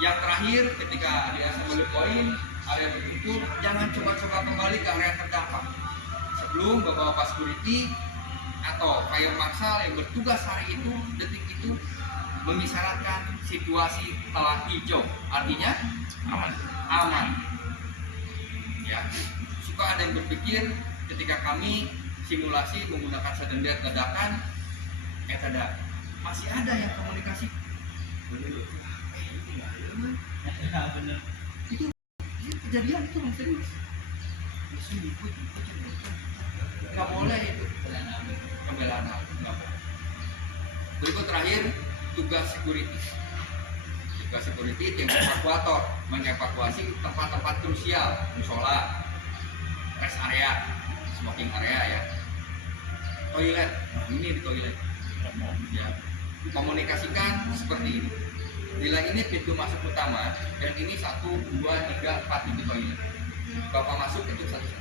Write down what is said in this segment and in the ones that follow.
Yang terakhir, ketika di assembly point, area berkumpul, jangan coba-coba kembali ke area terdampak. Sebelum bapak-bapak security atau fire marshal yang bertugas hari itu, detik itu, mengisyaratkan situasi telah hijau, artinya aman. Ya, suka ada yang berpikir ketika kami simulasi menggunakan sudden death ledakan, masih ada yang komunikasi. Bener. Itu kejadian itu masih serius. Nggak boleh itu pembelaan nggak boleh. Berikut terakhir, tugas security tim evakuator mengevakuasi tempat-tempat krusial, musola, rest area, smoking area ya, toilet. Ini di toilet ya, komunikasikan seperti ini. Bila ini pintu masuk utama dan ini 1, 2, 3, 4 pintu toilet, bapak masuk itu satu-satu.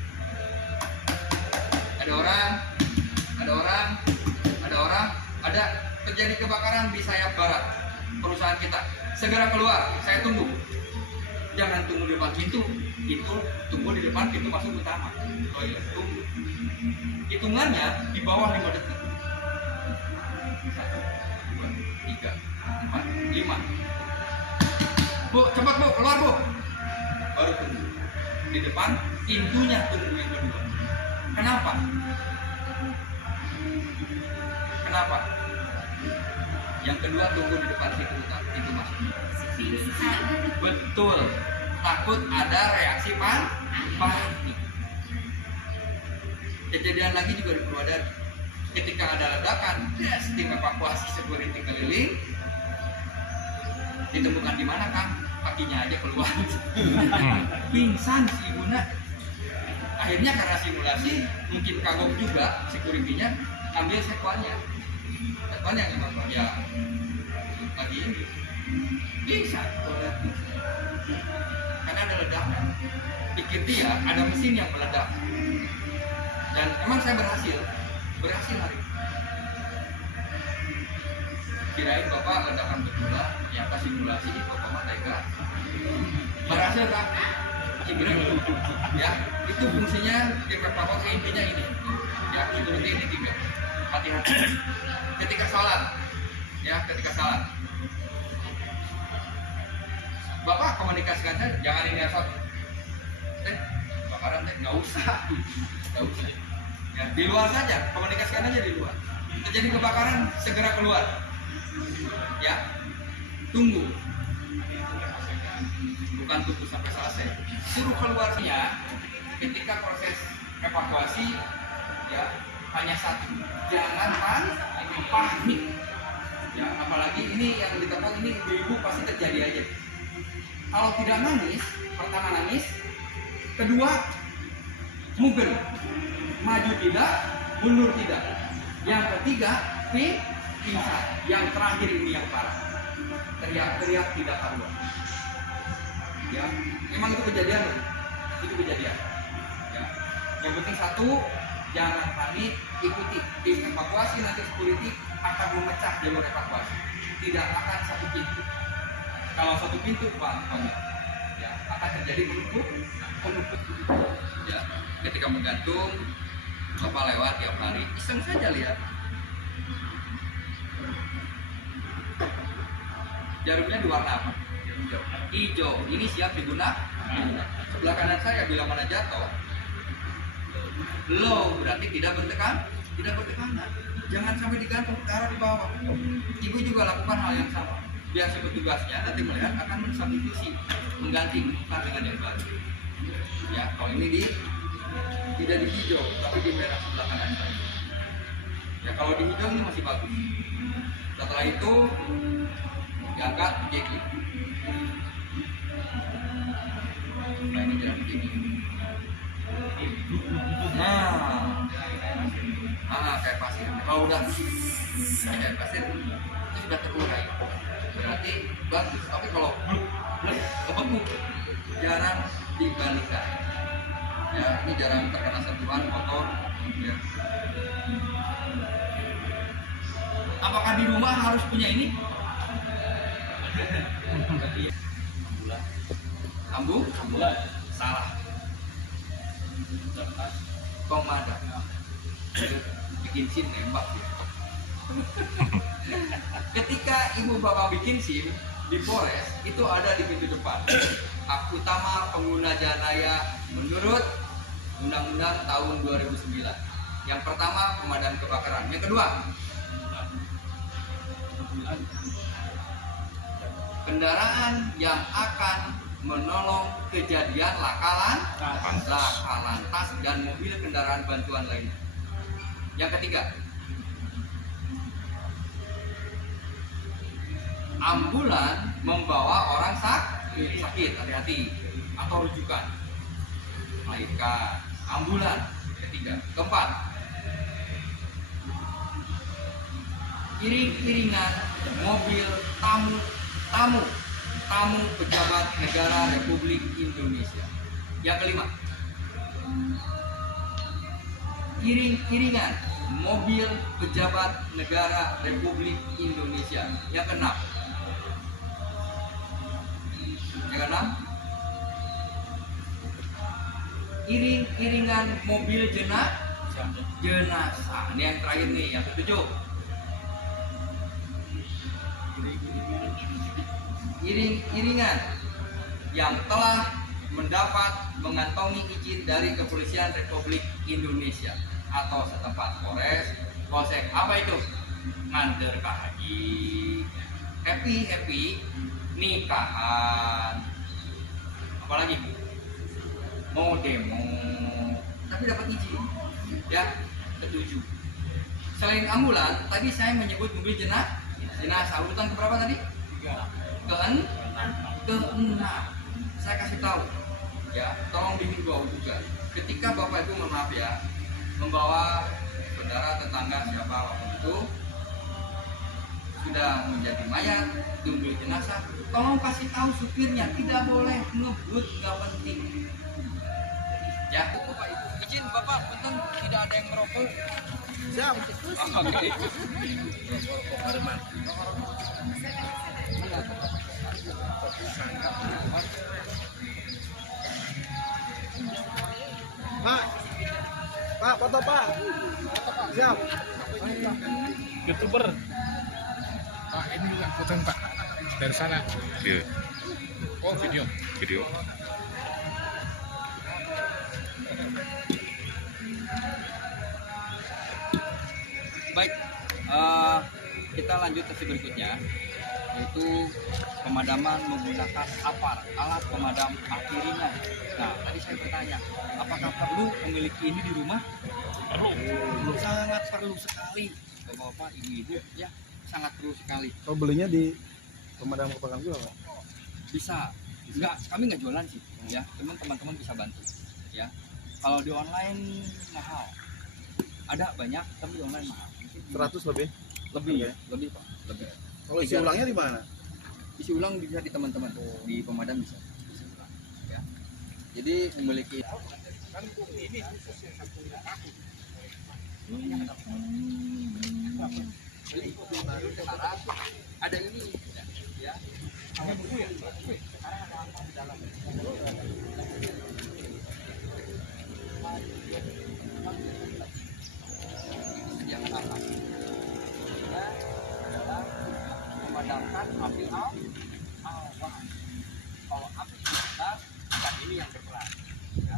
Ada terjadi kebakaran di sayap barat perusahaan kita, segera keluar, saya tunggu. Jangan tunggu di depan pintu, itu tunggu di depan pintu masuk utama toilet. Tunggu, hitungannya di bawah 5 detik. 1, 2, 3, 4, 5. Bu, cepat bu, keluar bu. Baru tunggu di depan pintunya, tunggu yang kedua. Kenapa? Yang kedua tunggu di depan pintu masuk. Betul, takut ada reaksi panik. Kejadian lagi juga di Purwodadi. Ketika ada ledakan, tim evakuasi security keliling, ditemukan di mana kan? Kakinya aja keluar. Pingsan si ibuna. Akhirnya karena simulasi, mungkin kagok juga security-nya, ambil sekwanya yang ya lagi ini pingsan karena ada ledakan. Pikir dia ada mesin yang meledak, dan emang saya berhasil hari ini. Kirain bapak ledakan betulan, yang pas simulasi bapak mah tega. Berhasil kan? Kira ya, itu fungsinya tim evakuator. Intinya ini ya, security ini 3. Hati-hati ketika salat ya, bapak komunikasikan saja, jangan ini asal kebakaran nggak usah ya, di luar saja, komunikasikan aja di luar. Terjadi kebakaran, segera keluar ya, tunggu, bukan tunggu sampai selesai, suruh keluarnya. Ketika proses evakuasi ya, hanya satu, jangan panik ya, apalagi ini yang di tempat ini ibu-ibu pasti terjadi aja. Kalau tidak nangis, pertama nangis, kedua mungkin maju tidak, mundur tidak, yang ketiga pingsan, yang terakhir ini yang parah, teriak-teriak tidak karuan ya. Memang itu kejadian ya. Yang penting satu, jangan panik, ikuti tim evakuasi. Nanti security akan memecah jalur evakuasi, tidak akan satu pintu. Kalau satu pintu banyak ya, akan terjadi penumpuk ya. Ketika menggantung, bapak lewat tiap hari, iseng saja lihat jarumnya di warna apa? Hijau. Ini siap digunakan. Sebelah kanan saya bila mana jatuh, low berarti tidak bertekanan. Jangan sampai digantung, taruh di bawah. Ibu juga lakukan hal yang sama. Biasa petugasnya nanti melihat akan mensubstitusi, mengganti dengan yang baru. Ya, kalau ini tidak di hijau, tapi di merah sebelah kanan saya. Ya, kalau di hijau ini masih bagus. Setelah itu diangkat jeki. Nah, ini jarak jeki. Kayak pasir. Kalau udah kayak pasir itu sudah terurai, berarti bagus. Tapi kalau kebekuk, jarang dibalikan. Ya, ini jarang terkena sentuhan motor. Ya. Apakah di rumah harus punya ini? Ambulan. Salah. Komandan. Bikin SIM nembak ya. Ketika ibu bapak bikin SIM di Polres itu ada di pintu depan. Hak utama pengguna jalan raya menurut Undang-Undang tahun 2009. Yang pertama pemadam kebakaran. Yang kedua kendaraan yang akan menolong kejadian laka lantas dan mobil kendaraan bantuan lainnya. Yang ketiga, ambulan membawa orang sakit, hati-hati, atau rujukan, melahirkan. Ambulan. Ketiga. Keempat, iring-iringan mobil tamu pejabat negara Republik Indonesia. Yang kelima, iring-iringan mobil pejabat negara Republik Indonesia. Yang keenam, iring-iringan mobil jenazah. Ini yang terakhir nih, yang ketujuh, iring-iringan yang telah mendapat mengantongi izin dari Kepolisian Republik Indonesia atau setempat Polres, Polsek. Apa itu? Nganter ke haji, happy, nikahan, apalagi mau demo, tapi dapat izin. Ya, ketujuh. Selain ambulan, tadi saya menyebut mobil jenazah. Urutan keberapa tadi? Keenam. Saya kasih tahu, ya, tolong dihimbau juga. Ketika bapak ibu, mohon maaf ya, membawa saudara, tetangga, siapapun itu sudah menjadi mayat, mobil jenazah, tolong kasih tahu supirnya, tidak boleh ngebut, nggak penting. Ya, bapak ibu, izin bapak, punten tidak ada yang merokok. Siap. Oke. Pak, foto Pak. Siap. YouTuber. Pak, ini juga foto Pak. Dari sana. Iya. Oh, video. Baik, kita lanjut ke berikutnya, yaitu pemadaman menggunakan APAR, alat pemadam api ringan. Nah, tadi saya bertanya, apakah perlu memiliki ini di rumah? Perlu, sangat perlu sekali, bapak-bapak, ibu-ibu, ya, sangat perlu sekali. Kalau belinya di pemadam kebakaran juga, Pak? Bisa, enggak, kami nggak jualan sih, ya, teman-teman bisa bantu, ya. Kalau di online mahal, ada banyak, tapi di online mahal. 100 lebih? Lebih Pak, lebih. Kalau isi ulangnya di mana? Isi ulang bisa di teman-teman, di pemadam bisa. Ya. Jadi memiliki baru sekarang ada ini, ya. Jangan apa? Ini adalah memadamkan api awan. Kalau api besar, bukan ini yang berperan, ya.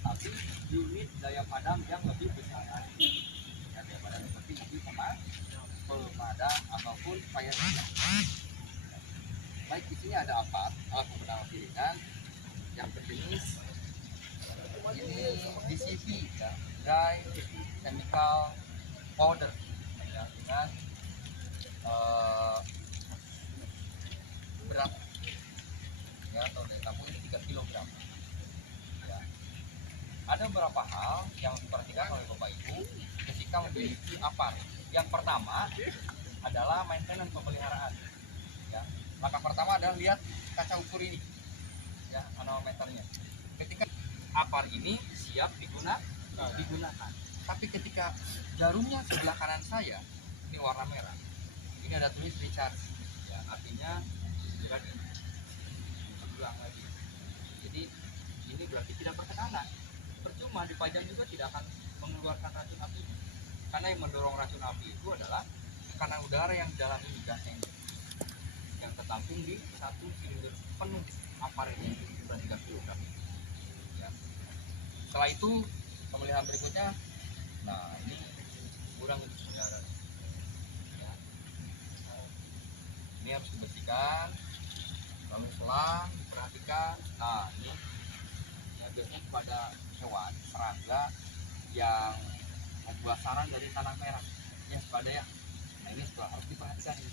Tapi unit daya padam yang lebih besar lagi. Ya, daya padam seperti mobil pemadam ataupun fire engine. Baik, di sini ada apa? Alat pemadam api ringan yang berjenis ini DCP, ya, dry chemical powder, ya, dengan berat, ya, atau daya tampung ini 3 kg. Ya. Ada beberapa hal yang diperhatikan oleh bapak ibu ketika memiliki APAR. Yang pertama adalah maintenance, pemeliharaan. Ya. Langkah pertama adalah lihat kaca ukur ini, ya, manometernya. Ketika APAR ini siap digunakan. Tapi ketika jarumnya sebelah kanan saya ini warna merah, ini ada tulis recharge, ya, artinya ulang lagi. Jadi ini berarti tidak bertekanan. Percuma dipajang juga tidak akan mengeluarkan racun api. Karena yang mendorong racun api itu adalah tekanan udara yang di dalam ini gas yang tertampung di satu silinder penuh aparelnya berarti 3 kg. Ya. Setelah itu pemilihan berikutnya, nah ini kurang untuk udara. Ya. Ini harus dibersihkan, lalu selang perhatikan. Nah ini ya, biasanya pada hewan serangga yang membuat sarang dari tanah merah ya swadaya. Nah ini juga harus diperhatikan ini.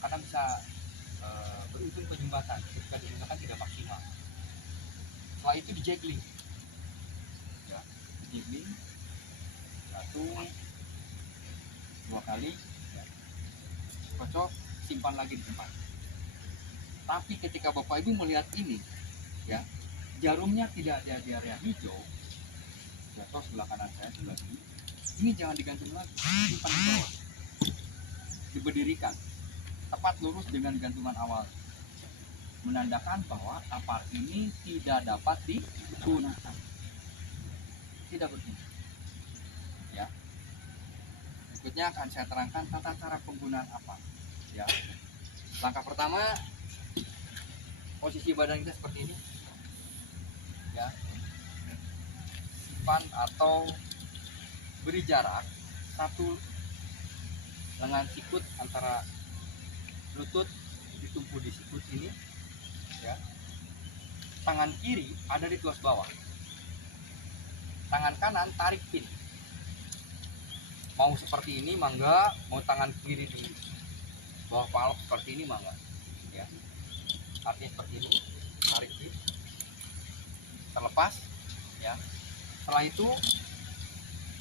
Karena bisa berujung penyumbatan ketika digunakan tidak maksimal. Setelah itu dijeggling ya, dijeggling 1-2 kali ya. Cocok, simpan lagi di tempat. Tapi ketika Bapak Ibu melihat ini ya, jarumnya tidak ada di area hijau, jatuh sebelah kanan saya sebelah ini jangan digantung lagi, simpan di bawah, diberdirikan tepat lurus dengan gantungan awal, menandakan bahwa apar ini tidak dapat digunakan, tidak berguna. Ya. Berikutnya akan saya terangkan tata cara penggunaan apar. Ya. Langkah pertama, posisi badan kita seperti ini. Ya. Simpan atau beri jarak 1 lengan sikut antara lutut ditumpu di sikut ini ya. Tangan kiri ada di tuas bawah, tangan kanan tarik pin. Mau seperti ini mangga, mau tangan kiri di bawah palok seperti ini mangga ya. Artinya seperti ini, tarik pin terlepas ya. Setelah itu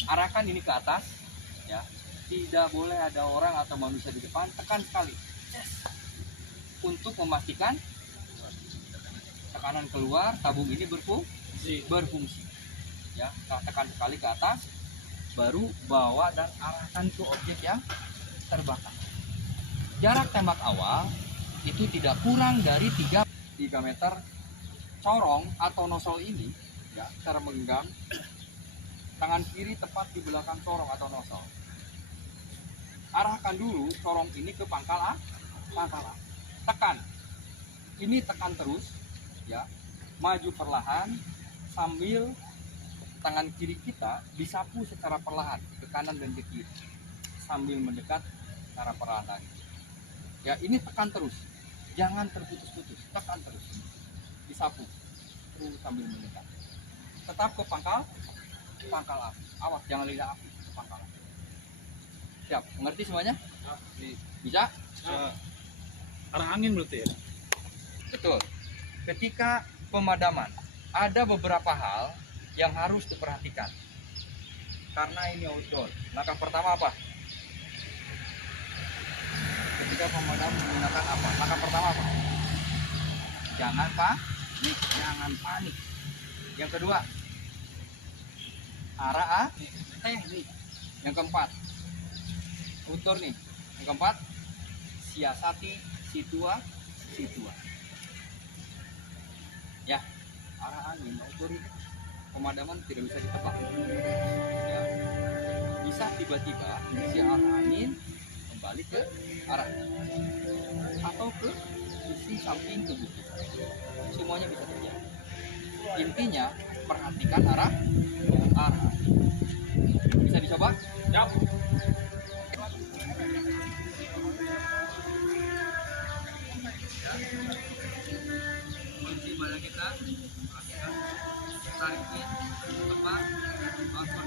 arahkan ini ke atas ya. Tidak boleh ada orang atau manusia di depan, tekan sekali untuk memastikan tekanan keluar, tabung ini berfungsi ya. Tekan sekali ke atas, baru bawa dan arahkan ke objek yang terbakar. Jarak tembak awal itu tidak kurang dari 3 meter. Corong atau nosol ini ya, cara menggenggam tangan kiri tepat di belakang corong atau nosol. Arahkan dulu corong ini ke pangkal A. Tekan. Ini tekan terus ya. Maju perlahan sambil tangan kiri kita disapu secara perlahan ke kanan dan ke kiri sambil mendekat secara perlahan. Ya, ini tekan terus. Jangan terputus-putus, tekan terus. Disapu terus sambil mendekat. Tetap ke pangkal api. Awas jangan lidah api ke pangkal api. Siap, mengerti semuanya? Bisa? Arah angin berarti ya? Betul. Ketika pemadaman, ada beberapa hal yang harus diperhatikan. Karena ini outdoor. Langkah pertama apa? Ketika pemadaman menggunakan apa? Langkah pertama apa? Jangan panik. Yang kedua, arah teknik. Yang keempat, outdoor nih. Yang keempat, siasati situasi. Ya, arah angin outdoor ini pemadaman tidak bisa ditebak. Ya. Bisa tiba-tiba si arah angin kembali ke arah atau ke sisi samping tubuh. Semuanya bisa terjadi. Intinya perhatikan arah. Bisa dicoba? Ya. Kunci badan kita, perhatikan, tarikin, tepat, bawah.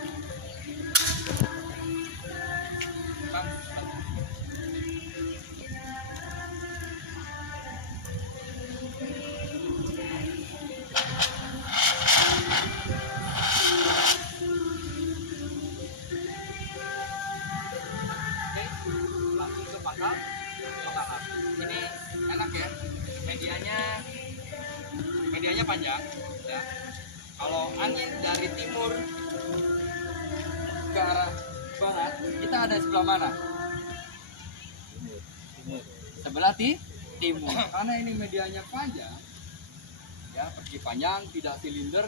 Langsung ke pangkal. Ini enak ya, medianya panjang ya. Kalau angin dari timur ke arah barat, kita ada sebelah mana? Sebelah timur. Karena ini medianya panjang ya, persegi panjang, tidak silinder,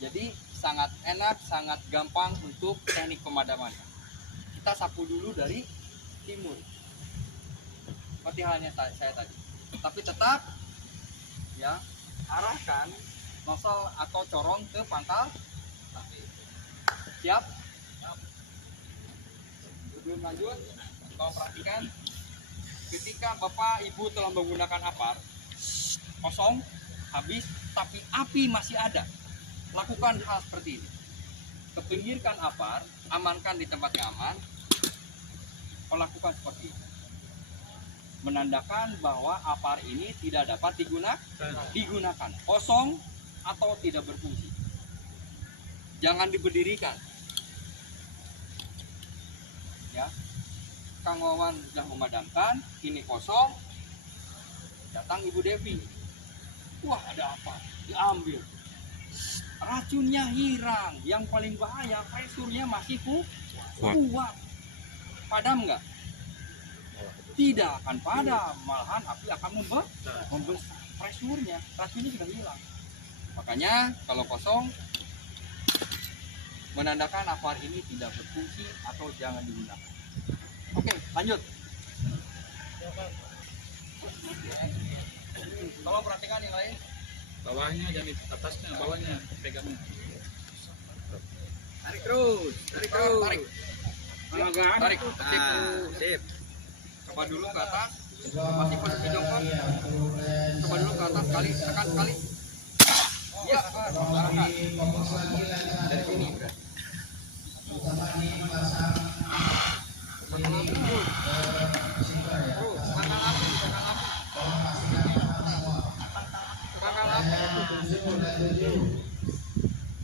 jadi sangat enak, sangat gampang untuk teknik pemadamannya. Kita sapu dulu dari timur, seperti halnya saya tadi, tapi tetap ya arahkan nozzle atau corong ke pangkal api. Siap? Sebelum lanjut, kau perhatikan ketika Bapak Ibu telah menggunakan apar kosong, habis, tapi api masih ada, lakukan hal seperti ini. Kepinggirkan apar, amankan di tempat yang aman. Kau lakukan seperti ini, menandakan bahwa apar ini tidak dapat digunakan, kosong atau tidak berfungsi. Jangan diberdirikan. Ya, Kang Wawan sudah memadamkan, ini kosong. Datang Ibu Devi. Wah, ada apa? Diambil. Racunnya hilang. Yang paling bahaya, presurnya masih kuat. Padam nggak? Tidak akan padam, malahan api akan membesar. Presurnya, racunnya sudah hilang. Makanya kalau kosong, menandakan apar ini tidak berfungsi atau jangan digunakan. Oke, lanjut. Tolong perhatikan yang lain. Bawahnya jangan atasnya, bawahnya pegangnya. Tarik terus. Tarik. Tarik. Sip. Coba dulu ke atas. Masih posisi jongkok. Coba dulu ke atas sekali, tekan sekali. Ya, arahkan. Dari sini.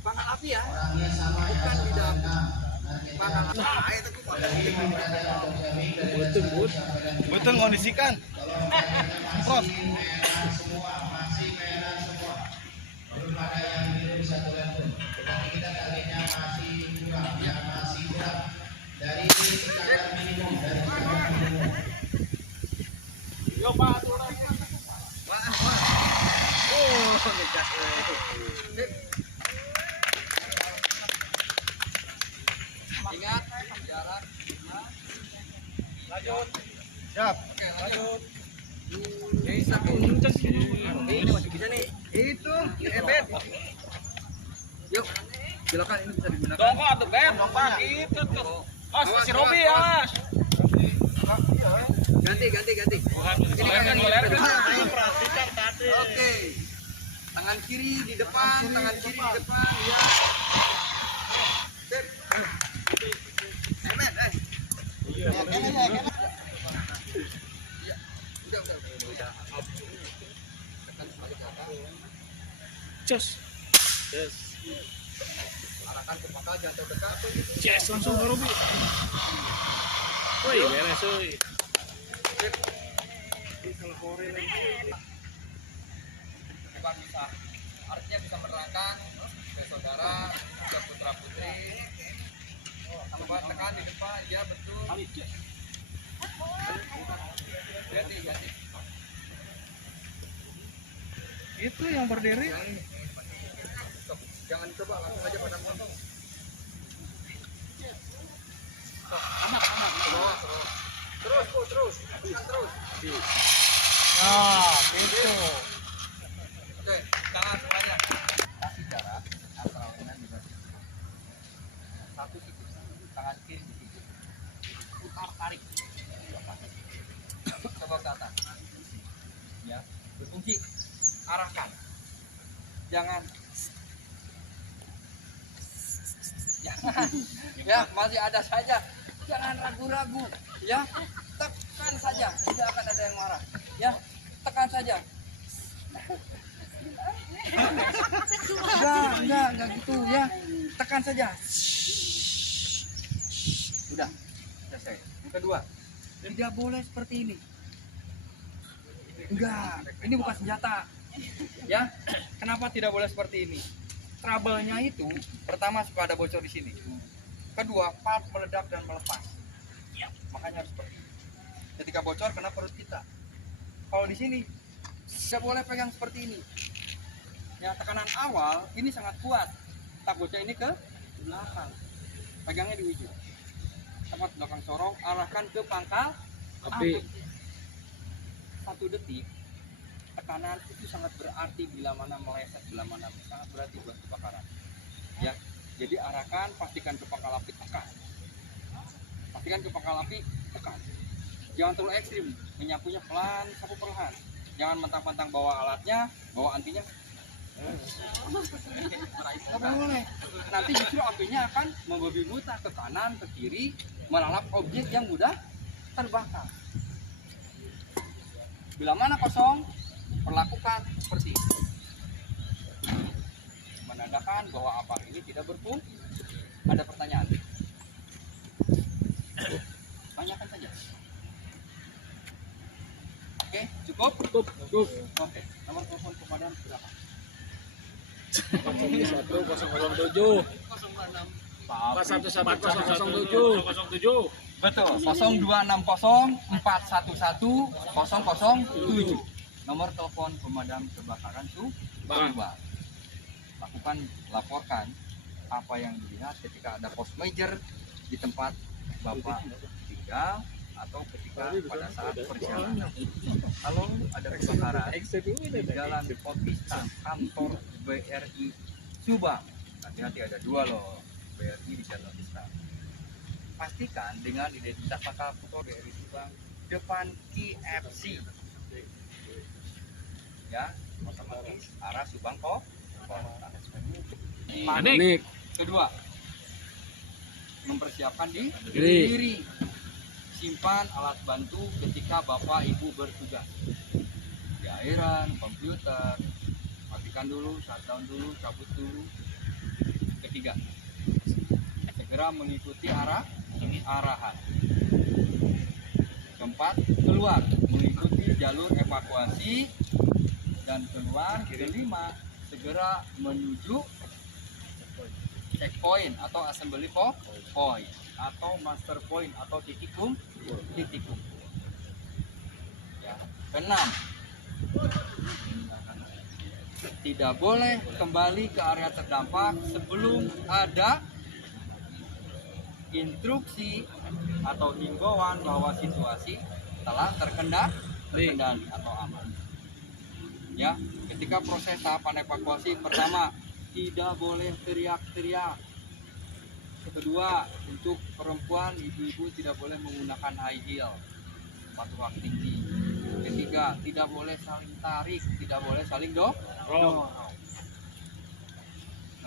Pangkal api ya, bukan di dalam. Pangkal api. Betul kondisikan. Prof. Yo Pak, Ingat jarak. lanjut. Siap. Oke, lanjut. Ini satu kenceng. Ini masih bisa nih. Itu, ebet. Yuk, silakan ini bisa digunakan. Dongkok atuh Ben, dongkok gitu tuh. Mas, si Robi ya, Mas. Ganti. Ini kan Perhatikan tadi. Oke. Tangan kiri di depan, ya. Sip. Ebet, Ya, udah. Tekan kembali ke atas. Cus. Yes. Arahkan ke pangkal, jangan terdekat. Yes, langsung ke Robi. Woi, beres euy. Sip. Bukan bisa, artinya bisa menerangkan ke saudara, ke putra putri. Coba tekan di depan, ya betul. Ganti. Itu yang berdiri. Jangan coba, langsung aja pada potong. Amat. Ke bawah. Terus. Tekan terus. Nah, itu. Oke, tangan semuanya. Kasih jarak antara lengan dengan siku. Satu siku, tangan kiri di siku. Putar, tarik. Coba ke atas. Ya, berfungsi. Arahkan. Jangan. Ya, masih ada saja. Jangan ragu-ragu. Ya, tekan saja. Tidak akan ada yang marah. Ya, tekan saja. Enggak gitu ya. Tekan saja. Udah, selesai. Yang kedua, tidak boleh seperti ini. Enggak, ini bukan senjata. Ya, kenapa tidak boleh seperti ini? Trouble-nya itu pertama suka ada bocor di sini. Kedua, part meledak dan melepas. Makanya harus seperti ini. Ketika bocor kena perut kita. Kalau di sini tidak boleh pegang seperti ini. Ya, tekanan awal ini sangat kuat. Tabutnya ini ke belakang. Pegangnya di ujung. Tepat belakang corong, arahkan ke pangkal Api. 1 detik. Tekanan itu sangat berarti bila mana meleset, bila mana sangat berarti buat kebakaran. Ya, jadi arahkan, pastikan ke pangkal api, tekan. Pastikan ke pangkal api, tekan. Jangan terlalu ekstrim, menyapunya pelan, sapu perlahan. Jangan mentang-mentang bawa alatnya, bawa antinya. Nggak boleh. Nanti justru apinya akan membabi buta ke kanan, ke kiri, melalap objek yang mudah terbakar. Bila mana kosong, perlakukan seperti ini. Menandakan bahwa api ini tidak berfungsi. Ada pertanyaan? Tanyakan saja. Oke, cukup? Cukup. Oke, nomor telepon pemadam berapa? 017 411 Betul, 0260 411 007. Nomor telepon pemadam kebakaran Subang. Lakukan, laporkan apa yang dilihat ketika ada force major di tempat Bapak tinggal atau ketika pada saat perjalanan. Kalau ada kebakaran di jalan Potista, kantor BRI Subang, hati-hati ada 2 loh BRI di jalan Potista. Pastikan dengan identitas kantor BRI Subang depan KFC, ya, otomatis arah Subang kok. Panik. Kedua, mempersiapkan Diri. diri. Simpan alat bantu ketika Bapak Ibu bertugas. Di airan, komputer, matikan dulu, shutdown dulu, cabut dulu. Ketiga, segera mengikuti arahan. Keempat, keluar, mengikuti jalur evakuasi dan keluar. Kelima, segera menuju checkpoint atau assembly point atau master point atau titik kumpul. Ya. Keenam, tidak boleh kembali ke area terdampak sebelum ada instruksi atau himbauan bahwa situasi telah terkendali atau aman. Ya, ketika proses tahapan evakuasi, pertama, tidak boleh teriak-teriak. Kedua, untuk perempuan, ibu-ibu tidak boleh menggunakan high heel, sepatu kaki tinggi. Ketiga, tidak boleh saling tarik, tidak boleh saling dorong.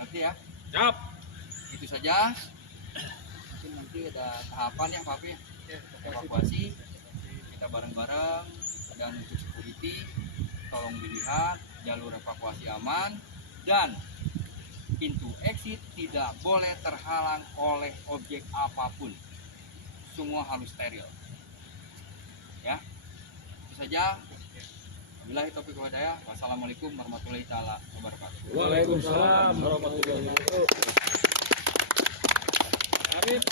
Nanti ya. Siap. Itu saja. Mungkin nanti ada tahapan ya Pak ya. Evakuasi kita bareng-bareng, dan untuk security tolong dilihat jalur evakuasi aman dan pintu exit tidak boleh terhalang oleh objek apapun. Semua harus steril. Ya. Itu saja. Wabillahi taufiq wal hidayah. Wassalamualaikum warahmatullahi taala wabarakatuh. Waalaikumsalam warahmatullahi wabarakatuh. Arif.